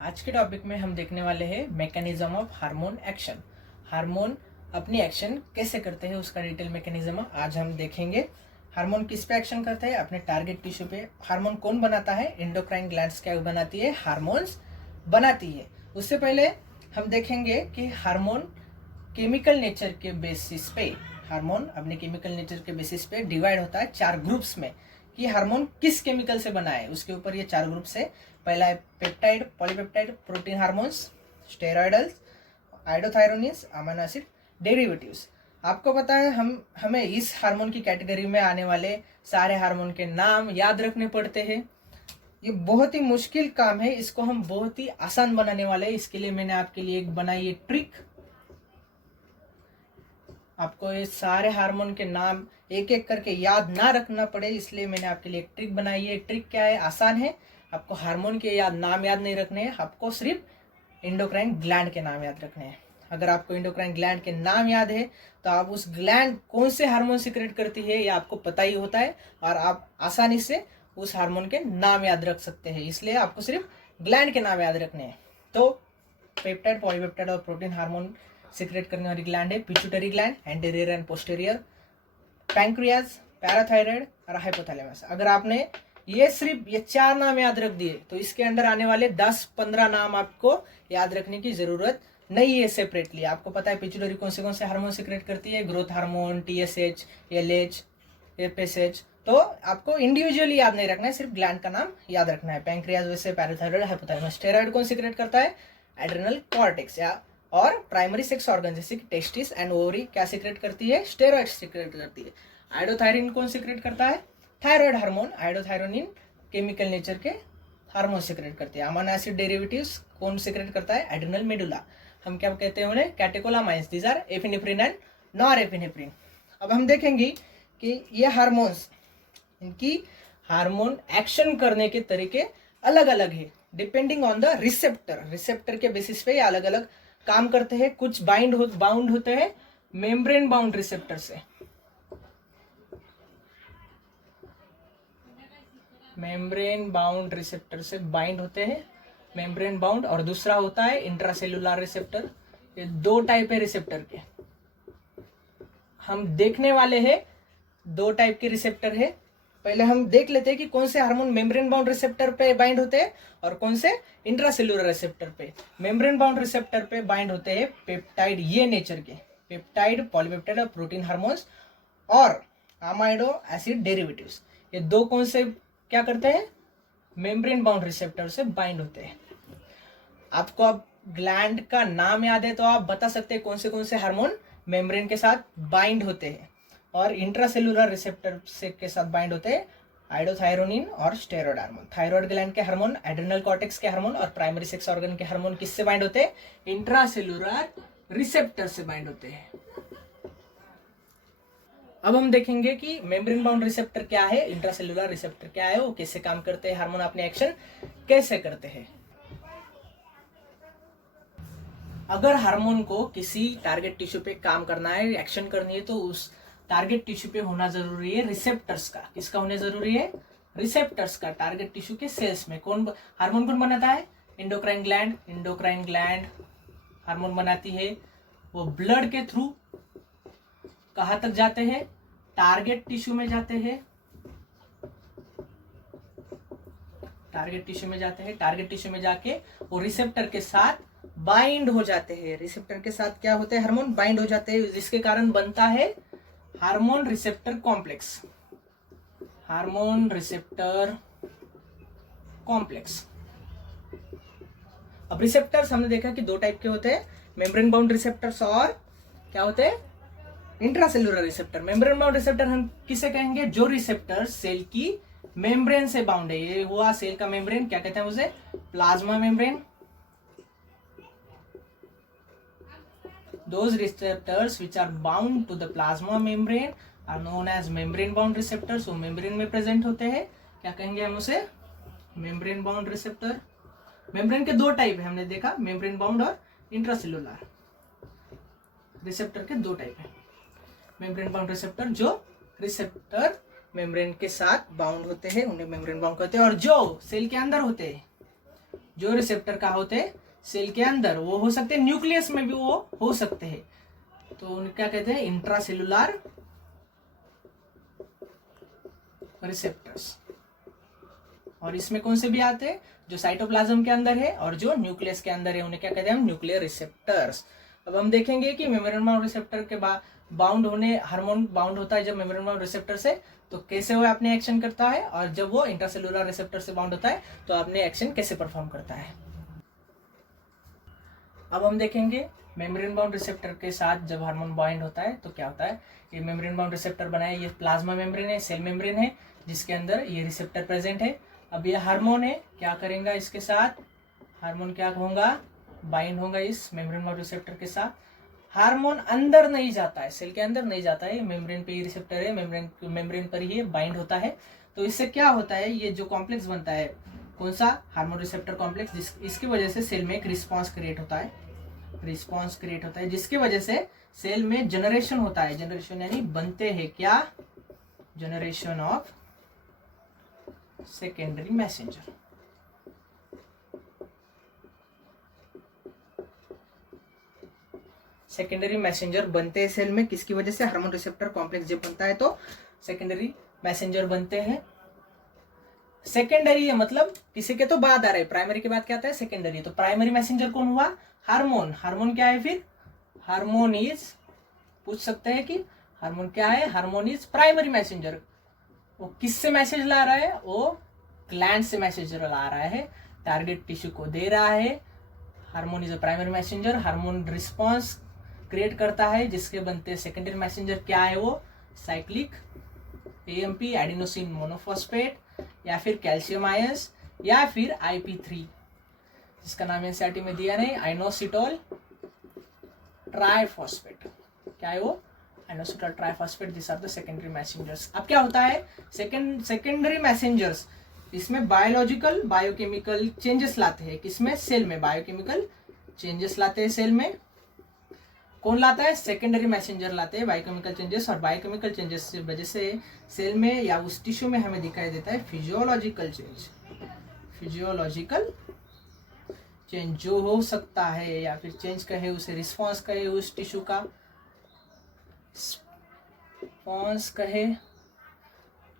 आज के टॉपिक में हम देखने वाले हैं mechanism of hormone action. Hormone अपनी एक्शन कैसे करते हैं उसका डिटेल मैकेनिज्म आज हम देखेंगे। हार्मोन किस पे एक्शन करते हैं? अपने टारगेट टिश्यू पे। हार्मोन कौन बनाता है? एंडोक्राइन ग्लैंड्स क्या बनाती है? हार्मोन्स बनाती है। उससे पहले हम देखेंगे कि हार्मोन केमिकल नेचर के बेसिस पे, हार्मोन अपने केमिकल नेचर के बेसिस पे डिवाइड होता है 4 ग्रुप्स में कि हार्मोन किस केमिकल से बना है। उसके ऊपर ये 4 ग्रुप्स है। पहला है peptide, polypeptide, protein hormones, steroidals, iodothyronines, amino acid derivatives. आपको पता है हमें इस हार्मोन की कैटेगरी में आने वाले सारे हार्मोन के नाम याद रखने पड़ते हैं। ये बहुत ही मुश्किल काम है, इसको हम बहुत ही आसान बनाने वाले हैं। इसके लिए मैंने आपके लिए एक बनाई है ट्रिक। आपको ये सारे हार्मोन के नाम एक एक करके याद ना रखना पड़े, इसलिए मैंने आपके लिए एक ट्रिक बनाई है। ट्रिक क्या है? आसान है। आपको हार्मोन के नाम याद नहीं रखने हैं, आपको सिर्फ एंडोक्राइन ग्लैंड के नाम याद रखने हैं। अगर आपको एंडोक्राइन ग्लैंड के नाम याद है तो आप उस ग्लैंड कौन से हार्मोन सीक्रेट करती है ये आपको पता ही होता है और आप आसानी से उस हार्मोन के नाम याद रख सकते हैं। इसलिए आपको सिर्फ ग्लैंड के नाम याद रखने हैं। तो पेप्टाइड, पॉलीपेप्टाइड और प्रोटीन हार्मोन सीक्रेट करने वाली ग्लैंड है pituitary gland, anterior and posterior, pancreas, parathyroid और हाइपोथैलेमस। अगर आपने सिर्फ ये 4 नाम याद रख दिए तो इसके अंदर आने वाले 10-15 नाम आपको याद रखने की जरूरत नहीं है सेपरेटली। आपको पता है पिट्यूटरी कौन से हार्मोन सीक्रेट करती है? Growth hormone, TSH, LH, FSH। तो आपको इंडिविजुअली याद नहीं रखना है, सिर्फ ग्लैंड का नाम याद रखना है। पैंक्रियाज वैसे पैराथायराइड, हाइपोथैलेमस। स्टेरॉइड कौन सीक्रेट करता है? एड्रेनल कॉर्टेक्स या और प्राइमरी सेक्स ऑर्गन जैसे कि टेस्टिस एंड ओवरी क्या सीक्रेट करती है? स्टेरॉइड सीक्रेट करती है। आइडोथायरिन कौन सीक्रेट करता है? Thyroid hormone. Iodothyronine chemical nature के हार्मोन सीक्रेट करती है। अमीनो एसिड डेरिवेटिव्स कौन सीक्रेट करता है? Adrenal medulla. हम क्या कहते हैं उन्हें? Catecholamines. These are epinephrine and norepinephrine. अब हम देखेंगे कि ये हार्मोन्स, इनकी हार्मोन एक्शन करने के तरीके अलग अलग है डिपेंडिंग ऑन द रिसेप्टर के बेसिस पे ये अलग अलग काम करते हैं। कुछ बाउंड होते हैं मेम्ब्रेन बाउंड रिसेप्टर से, मेम्ब्रेन बाउंड रिसेप्टर से बाइंड होते हैं, मेम्ब्रेन बाउंड। और दूसरा होता है इंट्रासेलुलर रिसेप्टर। ये 2 टाइप है रिसेप्टर के। हम देखने वाले हैं 2 टाइप के रिसेप्टर है। पहले हम देख लेते हैं कि कौन से हार्मोन मेम्ब्रेन बाउंड रिसेप्टर पे बाइंड होते हैं और कौन से इंट्रासेलुलर रिसेप्टर पे। मेम्ब्रेन बाउंड रिसेप्टर पे बाइंड होते हैं पेप्टाइड, ये नेचर के पेप्टाइड, पॉलीपेप्टाइड और प्रोटीन हार्मोन्स और अमाइनो एसिड डेरिवेटिव्स। ये 2 कौन से क्या करते हैं? मेम्ब्रेन बाउंड रिसेप्टर से बाइंड होते हैं। आपको अब ग्लैंड का नाम याद है तो आप बता सकते हैं कौन से हार्मोन मेम्ब्रेन के साथ बाइंड होते हैं और इंट्रासेलुलर रिसेप्टर से के साथ बाइंड होते हैं आइडोथायरोनिन और स्टेरॉइड हार्मोन। थायराइड ग्लैंड के हार्मोन, एड्रेनल कॉर्टेक्स के हार्मोन और प्राइमरी सेक्स ऑर्गन के हार्मोन किससे बाइंड होते हैं? इंट्रासेलुलर रिसेप्टर से बाइंड होते हैं। अब हम देखेंगे कि मेम्ब्रेन बाउंड रिसेप्टर क्या है, इंट्रासेलुलर रिसेप्टर क्या है, वो कैसे काम करते हैं, हार्मोन अपने एक्शन कैसे करते हैं। अगर हार्मोन को किसी टारगेट टिश्यू पे काम करना है, एक्शन करनी है, तो उस टारगेट टिश्यू पे होना जरूरी है रिसेप्टर्स का। किसका होना जरूरी है? रिसेप्टर्स का। टारगेट टिश्यू के सेल्स में हार्मोन कौन बनाता है? Endocrine gland. Endocrine gland hormone बनाती है। वो ब्लड के थ्रू कहाँ तक जाते हैं? टारगेट टिश्यू में जाते हैं। टारगेट टिश्यू में जाते हैं। टारगेट टिश्यू में जाके वो रिसेप्टर के साथ बाइंड हो जाते हैं। रिसेप्टर के साथ क्या होते हैं? हार्मोन बाइंड हो जाते हैं, जिसके कारण बनता है hormone receptor complex. Hormone receptor complex. अब रिसेप्टर्स हमने देखा कि 2 टाइप के होते हैं, मेम्ब्रेन बाउंड रिसेप्टर्स और क्या होते हैं? Intracellular receptor. Membrane bound receptor हम किसे कहेंगे? जो रिसेप्टर सेल की मेम्ब्रेन से बाउंड है। ये हुआ सेल का मेम्ब्रेन, क्या कहते हैं उसे? Plasma membrane. Those receptors which are bound to the plasma membrane are known as membrane bound receptors। वो मेम्ब्रेन में प्रेजेंट होते हैं, क्या कहेंगे हम उसे? Membrane bound receptor. मेम्ब्रेन के 2 टाइप है हमने देखा, मेम्ब्रेन बाउंड और इंट्रासेलुलर। रिसेप्टर के 2 टाइप है। मेम्ब्रेन बाउंड रिसेप्टर, जो रिसेप्टर मेम्ब्रेन के साथ बाउंड होते हैं उन्हें मेम्ब्रेन बाउंड कहते हैं, और जो सेल के अंदर होते हैं जो रिसेप्टर का होते हैं सेल के अंदर, वो हो सकते हैं न्यूक्लियस में भी वो हो सकते हैं, तो उन्हें क्या कहते हैं, इंट्रासेलुलर रिसेप्टर्स। और इसमें कौन से भी आते हैं, जो साइटोप्लाज्म के अंदर है और जो न्यूक्लियस के अंदर है, उन्हें क्या कहते हैं हम, न्यूक्लियर रिसेप्टर्स। अब हम देखेंगे कि मेम्ब्रेन बाउंड रिसेप्टर के बाउंड होने, हार्मोन बाउंड होता है जब मेम्ब्रेन बाउंड रिसेप्टर से, तो कैसे वो अपने एक्शन करता है, और जब वो इंट्रासेलुलर रिसेप्टर से बाउंड होता है तो अपने एक्शन कैसे परफॉर्म करता है। अब हम देखेंगे मेम्ब्रेन बाउंड रिसेप्टर के साथ जब हार्मोन बाइंड होता है तो क्या होता है। ये मेम्ब्रेन बाउंड रिसेप्टर बना है, ये प्लाज्मा मेम्ब्रेन है, सेल मेम्ब्रेन है, जिसके अंदर ये रिसेप्टर प्रेजेंट है। अब ये हार्मोन है, क्या करेगा इसके साथ, हार्मोन क्या होगा, बाइंड होगा इस मेम्ब्रेन बाउंड रिसेप्टर के साथ। हार्मोन अंदर नहीं जाता है, सेल के अंदर नहीं जाता है, मेम्ब्रेन पे ही रिसेप्टर है, मेम्ब्रेन पर ही बाइंड होता है। तो इससे क्या होता है, ये जो कॉम्प्लेक्स बनता है, कौन सा, हार्मोन रिसेप्टर कॉम्प्लेक्स, इसकी वजह से सेल में एक रिस्पॉन्स क्रिएट होता है, जिसकी वजह से सेल में जनरेशन होता है, जनरेशन यानी बनते हैं क्या, generation of secondary messenger. Secondary messenger बनते हैं सेल में, किसकी वजह से, हार्मोन रिसेप्टर कॉम्प्लेक्स जब बनता है तो सेकेंडरी मैसेंजर बनते हैं। सेकेंडरी है मतलब किसी के तो बाद आ रहे, प्राइमरी के बाद क्या आता है, सेकेंडरी। तो प्राइमरी मैसेंजर कौन हुआ, हार्मोन। हार्मोन क्या है फिर, हार्मोन इज, पूछ सकते हैं कि हार्मोन क्या है, हार्मोन इज प्राइमरी मैसेंजर। वो किससे मैसेज ला रहा है, वो ग्लैंड से मैसेज ला रहा है, टारगेट टिश्यू को दे रहा है। Hormone is a primary messenger, hormone response create करता है, जिसके बनते सेकेंडरी मैसेंजर क्या है, वो साइक्लिक एएमपी, एडिनोसिन मोनोफॉस्फेट, या फिर कैल्शियम आयंस, या फिर IP3, जिसका नाम एनसीईआरटी में दिया नहीं, आइनोसिटोल ट्राइफॉस्फेट। क्या है वो, inositol triphosphate. This are the secondary messengers. अब क्या होता है, सेकेंडरी मैसेंजर्स इसमें बायोलॉजिकल बायोकेमिकल चेंजेस लाते हैं, किसमें, सेल में बायोकेमिकल चेंजेस लाते हैं सेल में। कौन लाता है, सेकेंडरी मैसेंजर लाते हैं बायोकेमिकल चेंजेस। और बायोकेमिकल चेंजेस की वजह से सेल में या उस टिश्यू में हमें दिखाई देता है फिजियोलॉजिकल चेंज, फिजियोलॉजिकल चेंज जो हो सकता है, या फिर चेंज कहे उसे, रिस्पॉन्स कहे उस टिश्यू का, रिस्पॉन्स कहे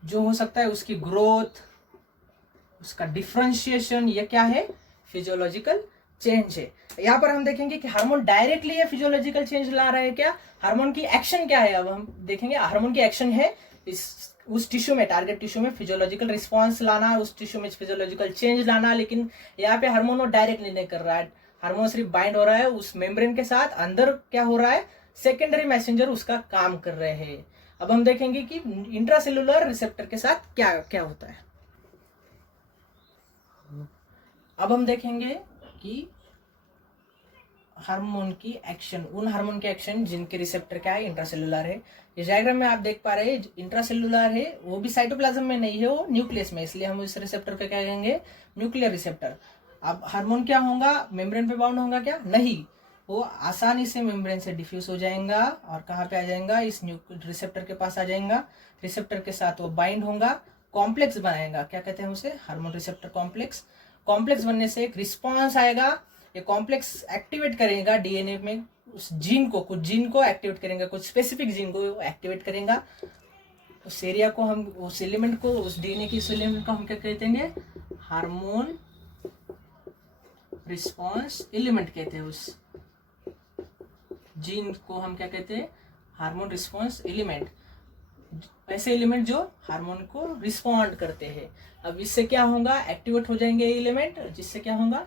जो हो सकता है, उसकी ग्रोथ, उसका डिफरेंशिएशन, ये क्या है, फिजियोलॉजिकल चेंज है। यहाँ पर हम देखेंगे कि हार्मोन डायरेक्टली ये फिजियोलॉजिकल चेंज ला रहा है क्या, हार्मोन की एक्शन क्या है। अब हम देखेंगे हार्मोन की एक्शन है उस टिश्यू में, टारगेट टिश्यू में फिजियोलॉजिकल रिस्पॉन्स लाना, उस टिश्यू में फिजियोलॉजिकल चेंज लाना। लेकिन यहाँ पे हार्मोन वो डायरेक्टली नहीं कर रहा है, हार्मोन सिर्फ बाइंड हो रहा है उस मेम्ब्रेन के साथ, अंदर क्या हो रहा है, सेकेंडरी मैसेंजर उसका काम कर रहे हैं। अब हम देखेंगे कि इंट्रासेलुलर रिसेप्टर के साथ क्या क्या होता है। अब हम देखेंगे कि हार्मोन की एक्शन, उन हार्मोन के एक्शन जिनके रिसेप्टर क्या है, इंट्रासेलुलर है। इस डायग्राम में आप देख पा रहे हैं इंट्रासेलुलर है, वो भी साइटोप्लाज्म में नहीं है, वो न्यूक्लियस में, इसलिए हम इस रिसेप्टर को क्या कहेंगे, न्यूक्लियर रिसेप्टर। अब हार्मोन क्या होगा, मेम्ब्रेन पे बाउंड होगा क्या, नहीं, वो आसानी से मेम्ब्रेन से डिफ्यूज हो जाएगा और कहाँ पे आ जाएगा, इस रिसेप्टर के पास आ जाएगा। रिसेप्टर के साथ वो बाइंड होगा, कॉम्प्लेक्स बनाएगा, क्या कहते हैं उसे, हार्मोन रिसेप्टर कॉम्प्लेक्स। कॉम्प्लेक्स बनने से एक रिस्पॉन्स आएगा, ये कॉम्प्लेक्स एक्टिवेट करेगा डीएनए में उस जीन को, कुछ जीन को एक्टिवेट करेगा, कुछ स्पेसिफिक जीन को एक्टिवेट करेगा। उस एरिया को हम, उस एलिमेंट को, उस डीएनए की उस एलिमेंट को हम क्या कहते हैं, हार्मोन रिस्पॉन्स एलिमेंट कहते हैं। उस जीन को हम क्या कहते हैं, हार्मोन रिस्पॉन्स एलिमेंट, ऐसे एलिमेंट जो हार्मोन को रिस्पॉन्ड करते हैं। अब इससे क्या होगा, एक्टिवेट हो जाएंगे एलिमेंट, जिससे क्या होगा,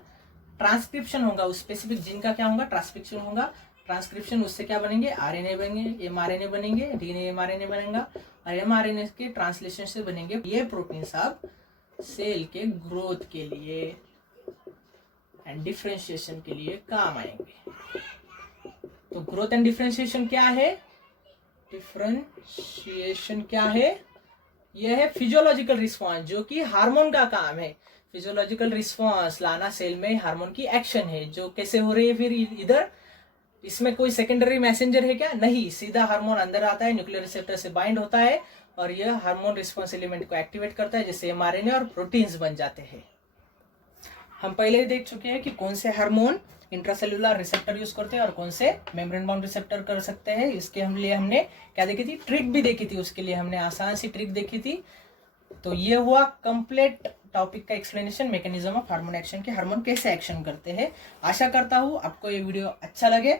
ट्रांसक्रिप्शन होगा, उस स्पेसिफिक जीन का क्या होगा, ट्रांसक्रिप्शन होगा। ट्रांसक्रिप्शन उससे क्या बनेंगे, आरएनए बनेंगे, एमआरएनए बनेंगे, डीएनए एमआरएनए बनेगा, और एमआरएनए के ट्रांसलेशन से बनेंगे ये प्रोटीन सब सेल के ग्रोथ के लिए एंड डिफरेंशिएशन के लिए काम आएंगे। तो ग्रोथ एंड डिफरेंशिएशन क्या है, डिफरेंशिएशन क्या है, यह है फिजियोलॉजिकल रिस्पॉन्स, जो कि हार्मोन का काम है। फिजियोलॉजिकल रिस्पॉन्स लाना सेल में हार्मोन की एक्शन है, जो कैसे हो रही है फिर इधर, इसमें कोई सेकेंडरी मैसेंजर है क्या, नहीं, सीधा हार्मोन अंदर आता है, न्यूक्लियर रिसेप्टर से बाइंड होता है और यह हार्मोन रिस्पॉन्स एलिमेंट को एक्टिवेट करता है, जिससे एमआरएनए और प्रोटीन्स बन जाते हैं। हम पहले ही देख चुके हैं कि कौन से हार्मोन इंट्रासेल्युलर रिसेप्टर यूज करते हैं और कौन से मेम्ब्रेन बाउंड रिसेप्टर कर सकते हैं। इसके लिए हमने क्या देखी थी, ट्रिक भी देखी थी, उसके लिए हमने आसान सी ट्रिक देखी थी। तो ये हुआ कंप्लीट टॉपिक का explanation, mechanism of hormone action के, हार्मोन कैसे एक्शन करते हैं। आशा करता हूँ आपको ये वीडियो अच्छा लगे।